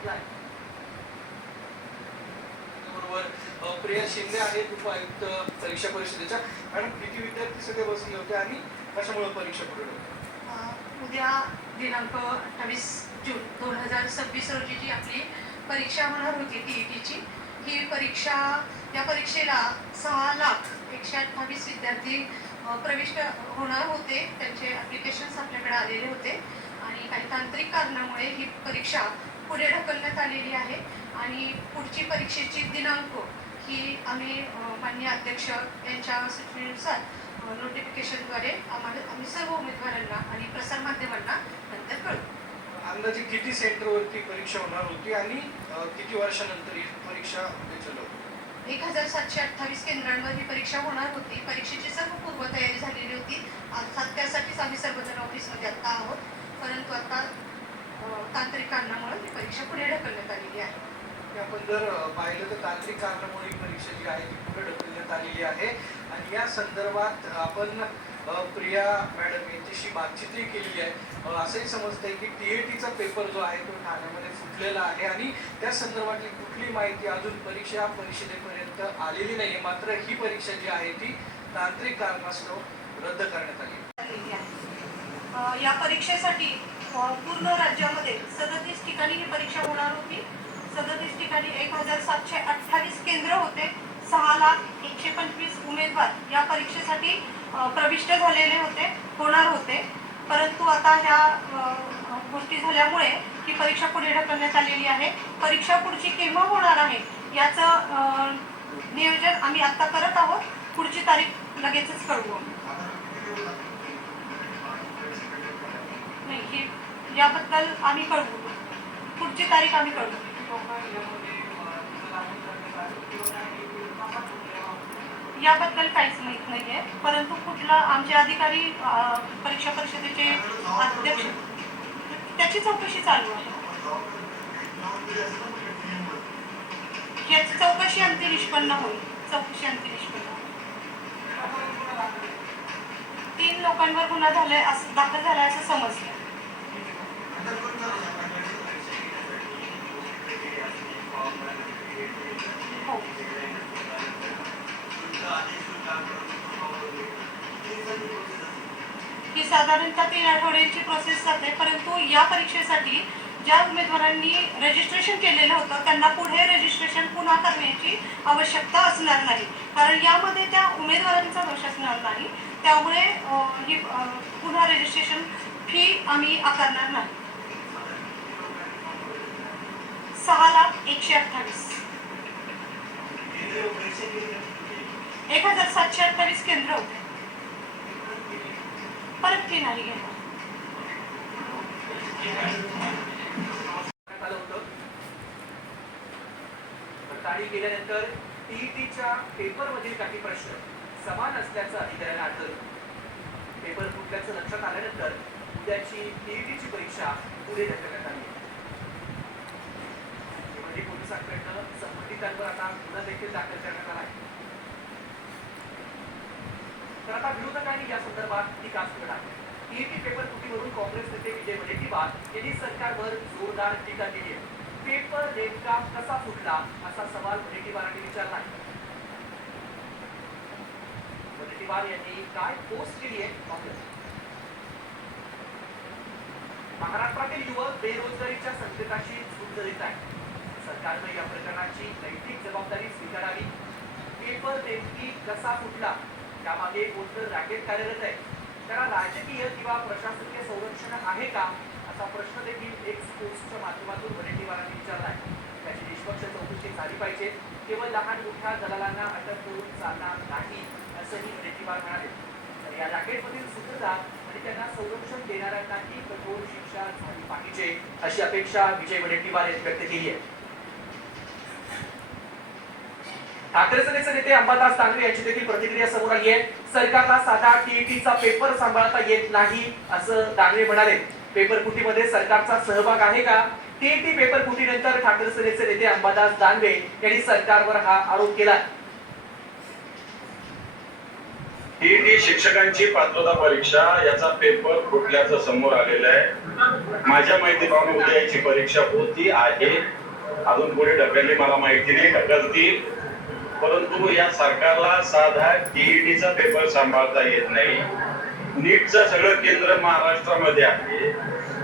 घेतला आहे. बरोबर प्रिया शिंदे आहेत उपायुक्त परीक्षा परिषदेच्या. मॅडम किती विद्यार्थी सगळे बसले होते आणि कशामुळे परीक्षा पुढे ढकलली? उद्या दिनांक 28 जून 2026 रोजी जी आपली परीक्षा होणार होती टीईटीची, ही परीक्षा, या परीक्षेला 6,01,28 विद्यार्थी प्रविष्ट होणार होते. त्यांचे ॲप्लिकेशन्स आपल्याकडे आलेले होते आणि काही तांत्रिक कारणामुळे ही परीक्षा पुढे ढकलण्यात आलेली आहे आणि पुढची परीक्षेची दिनांक ही आम्ही माननीय अध्यक्ष यांच्या सूचनेनुसार नोटिफिकेशनद्वारे आम्ही सर्व उमेदवारांना आणि प्रसारमाध्यमांना नंतर कळवू. अंदाजे किती सेंटरवरती परीक्षा होणार होती आणि किती वर्षानंतर ही परीक्षा चालू? 1,728 केंद्रांवर ही परीक्षा होणार होती. परीक्षेची सर्व पूर्वतयारी झालेली होती. अर्थात त्यासाठीच आम्ही सर्वजण ऑफिसमध्ये आता आहोत, परंतु आता तांत्रिक कारणामुळे ही परीक्षा पुढे ढकलण्यात आलेली आहे. आपण जर पाहिलं तर तांत्रिक कारणामुळे ही परीक्षा जी आहे ती पुढे ढकलण्यात आलेली आहे आणि या संदर्भात आपण प्रिया मॅडम यांच्याशी बातचीतही केलेली आहे. असंही समजतंय की टीएटीचा पेपर जो आहे तो ठाण्यामध्ये फुटलेला आहे आणि त्या संदर्भातली कुठली माहिती अजून परीक्षा परिषदेपर्यंत आलेली नाही. मात्र ही परीक्षा जी आहे ती तांत्रिक कारणास्तव रद्द करण्यात आली आहे. या परीक्षेसाठी पूर्ण राज्यामध्ये 37 ठिकाणी ही परीक्षा होणार होती. 37 ठिकाणी 1,728 केंद्र होते. 6,01,25 उमेदवार या परीक्षेसाठी प्रविष्ट झालेले होणार होते. परंतु आता ह्या गोष्टी झाल्यामुळे ही परीक्षा पुढे ढकलण्यात आलेली आहे. परीक्षा पुढची केव्हा होणार आहे याचं नियोजन आम्ही आता करत आहोत. पुढची तारीख लगेचच कळवू. नाही, ही याबद्दल आम्ही कळवू. पुढची तारीख आम्ही कळवू. याबद्दल काहीच माहीत नाहीये, परंतु कुठला आमचे अधिकारी परीक्षा परिषदेचे अध्यक्ष त्याची चौकशी चालू आहे. याची चौकशी अंती निष्पन्न होईल. 3 लोकांवर गुन्हा झालाय असं दाखल झालाय असं समजलं. हो, ही साधारणतः 3 आठवड्यांची प्रोसेस जाते. परंतु या परीक्षेसाठी ज्या उमेदवारांनी रजिस्ट्रेशन केलेलं होतं त्यांना पुढे रजिस्ट्रेशन पुन्हा करण्याची आवश्यकता असणार नाही, कारण यामध्ये त्या उमेदवारांचा दोष असणार नाही. त्यामुळे ही पुन्हा रजिस्ट्रेशन फी आम्ही आकारणार नाही. 6,01,28 1,728 केंद्र होते. परत फी नाही घेणार. पडताळणी केल्यानंतर टीईटीच्या पेपरमधील काही प्रश्न समान असल्याचं अधिकाऱ्यांना आढळलं. पेपर फुटल्याचं लक्षात आल्यानंतर उद्याची टीईटीची परीक्षा पुढे ढकलण्यात आली. पोलिसांकडनं संबंधितांवर आता गुन्हा देखील दाखल करण्यात आला आहे. तर आता विरोधकांनी या संदर्भात टीका सुरू आहे. टीईटी पेपर फुटीवरून काँग्रेस नेते विजय वडेट्टीवार यांनी सरकारवर जोरदार टीका केली आहे. पेपर नेमका कसा फुटला असा सवाल वडेट्टीवारांनी विचारला आहे. वडेट्टीवार यांनी काय पोस्ट केली आहे? महाराष्ट्रातील युवक बेरोजगारीच्या संकटाशी झुंज देत आहेत. सरकारने या प्रकरणाची नैतिक जबाबदारी स्वीकारावी. पेपर नेमकी कसा फुटला यामागे कोणतं रॅकेट कार्यरत आहे, त्याला राजकीय किंवा प्रशासकीय संरक्षण आहे का असा प्रश्न देखील एक पोस्टच्या माध्यमातून वडेट्टीवारांनी विचारला आहे. त्याची निष्पक्ष चौकशी झाली पाहिजे. केवळ लहान मोठ्या दलालांना अटक करून चालणार नाही असंही वडेट्टीवार म्हणाले. तर या रॅकेटमधील सूत्रधार आणि त्यांना संरक्षण देणाऱ्यांनाही कठोर शिक्षा झाली पाहिजे अशी अपेक्षा विजय वडेट्टीवार यांनी व्यक्त केली आहे. ठाकरे सेनेचे नेते अंबादास दानवे यांची देखील प्रतिक्रिया समोर आली आहे. सरकारला साधा टीईटीचा पेपर सांभाळता येत नाही असं दानवे म्हणाले. पेपर फुटीमध्ये सरकारचा सहभाग आहे का? टीईटी पेपर फुटीनंतर ठाकरे सेनेचे नेते अंबादास दानवे यांनी सरकारवर हा आरोप केला. टीईटी शिक्षकांची पात्रता परीक्षा याचा पेपर फुटल्याचं समोर आलेलं आहे. माझ्या माहितीप्रमाणे उद्या याची परीक्षा होती आहे, अजून पुढे ढकलली मला माहिती नाही, ढकलतील. परंतु या सरकारला साधा टीईटीचा पेपर सांभाळता येत नाही. नीटचं सगळं केंद्र महाराष्ट्रामध्ये आहे.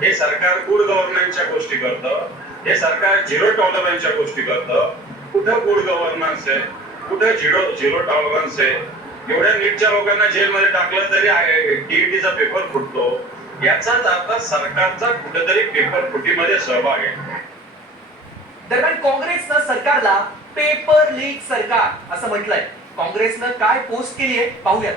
हे सरकार गुड गव्हर्नन्सच्या गोष्टी करतं, हे सरकार झिरो टॉलरन्सच्या गोष्टी करतं. कुठं गुड गव्हर्नन्स आहे, कुठं झिरो टॉलरन्स आहे? एवढ्या नीटच्या लोकांना जेलमध्ये टाकलं तरी टीईटीचा पेपर फुटतो. याचाच अर्थ सरकारचा कुठेतरी पेपर फुटीमध्ये सहभाग आहे. दरम्यान काँग्रेसनं सरकारला पेपर लीक सरकार असं म्हटलंय. काँग्रेसनं काय पोस्ट केली आहे पाहूयात.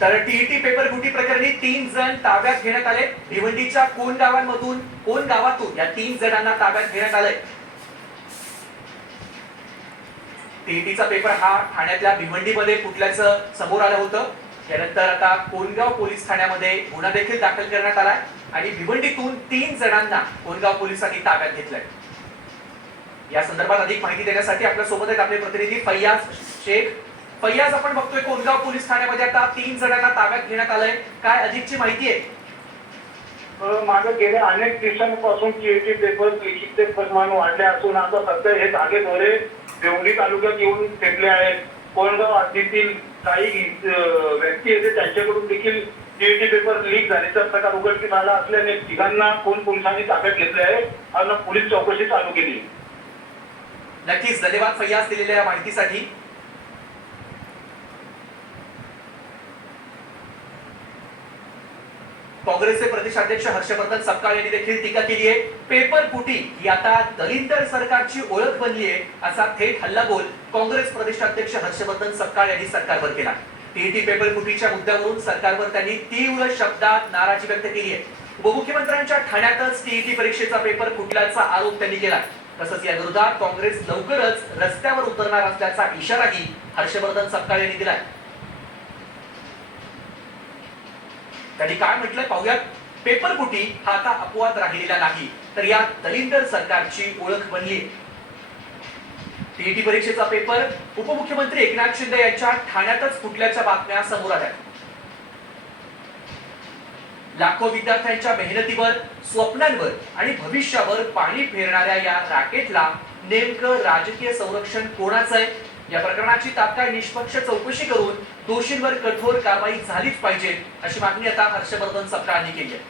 तर टीईटी पेपर फुटी प्रकरणी 3 जण ताब्यात घेण्यात आले. भिवंडीच्या कोण गावातून या 3 जणांना ताब्यात घेण्यात आलंय. टीईटीचा पेपर हा ठाण्यातल्या भिवंडीमध्ये फुटल्याचं समोर आलं होतं. त्यानंतर आता कोणगाव पोलीस ठाण्यामध्ये गुन्हा देखील दाखल करण्यात आलाय आणि भिवंडीतून 3 जणांना कोणगाव पोलिसांनी ताब्यात घेतलंय. या संदर्भात अधिक माहिती देण्यासाठी आपल्या सोबत आहेत आपले प्रतिनिधी फैयाज शेख. फैयाज, आपण बघतोय कोणगाव पोलीस ठाण्यामध्ये आता 3 जणांना ताब्यात घेण्यात आलंय. काय अधिकची माहिती आहे? मागे गेल्या अनेक दिवसांपासून टीईटी पेपर लिखितचे प्रमाण वाढले असून आता सध्या हे धागेदोरे देवणी तालुक्यात येऊन टेकले आहेत. कोणगाव हद्दीतील काही व्यक्ती आहेत त्यांच्याकडून देखील टीईटी पेपर लीक झाल्याचा प्रकार उघडकीस आला असल्याने तिघांना कोण पोलिसांनी ताब्यात घेतले आहे आणि पोलीस चौकशी चालू केली. नक्कीच धन्यवाद फैयाज दिलेल्या माहितीसाठी. काँग्रेसचे प्रदेशाध्यक्ष हर्षवर्धन सपकाळ यांनी देखील टीका केली आहे. पेपर फुटी ही आता दलिंदर सरकारची ओळख बनली आहे असा थेट हल्लाबोल काँग्रेस प्रदेशाध्यक्ष हर्षवर्धन सपकाळ यांनी सरकारवर केला. टीईटी पेपर फुटीच्या मुद्द्यावरून सरकारवर त्यांनी तीव्र शब्दात नाराजी व्यक्त केली आहे. उपमुख्यमंत्र्यांच्या ठाण्यातच टीईटी परीक्षेचा पेपर फुटल्याचा आरोप त्यांनी केला. तसंच या विरोधात काँग्रेस लवकरच रस्त्यावर उतरणार असल्याचा इशाराही हर्षवर्धन सपकाळ यांनी दिलाय. त्यांनी काय म्हटलंय पाहूयात. पेपर फुटी हा आता अपवाद राहिलेला नाही, तर या दलिंदर सरकारची ओळख बनली. टीईटी परीक्षेचा पेपर उपमुख्यमंत्री एकनाथ शिंदे यांच्या ठाण्यातच फुटल्याच्या बातम्या समोर आल्या. लाखो विद्यार्थ्यांच्या मेहनतीवर, स्वप्नांवर आणि भविष्यावर पाणी फेरणाऱ्या या रॅकेटला नेमकं राजकीय संरक्षण कोणाचं आहे? या प्रकरणाची तात्काळ निष्पक्ष चौकशी करून दोषींवर कठोर कारवाई झालीच पाहिजे अशी मागणी आता हर्षवर्धन सपकाळांनी केली आहे.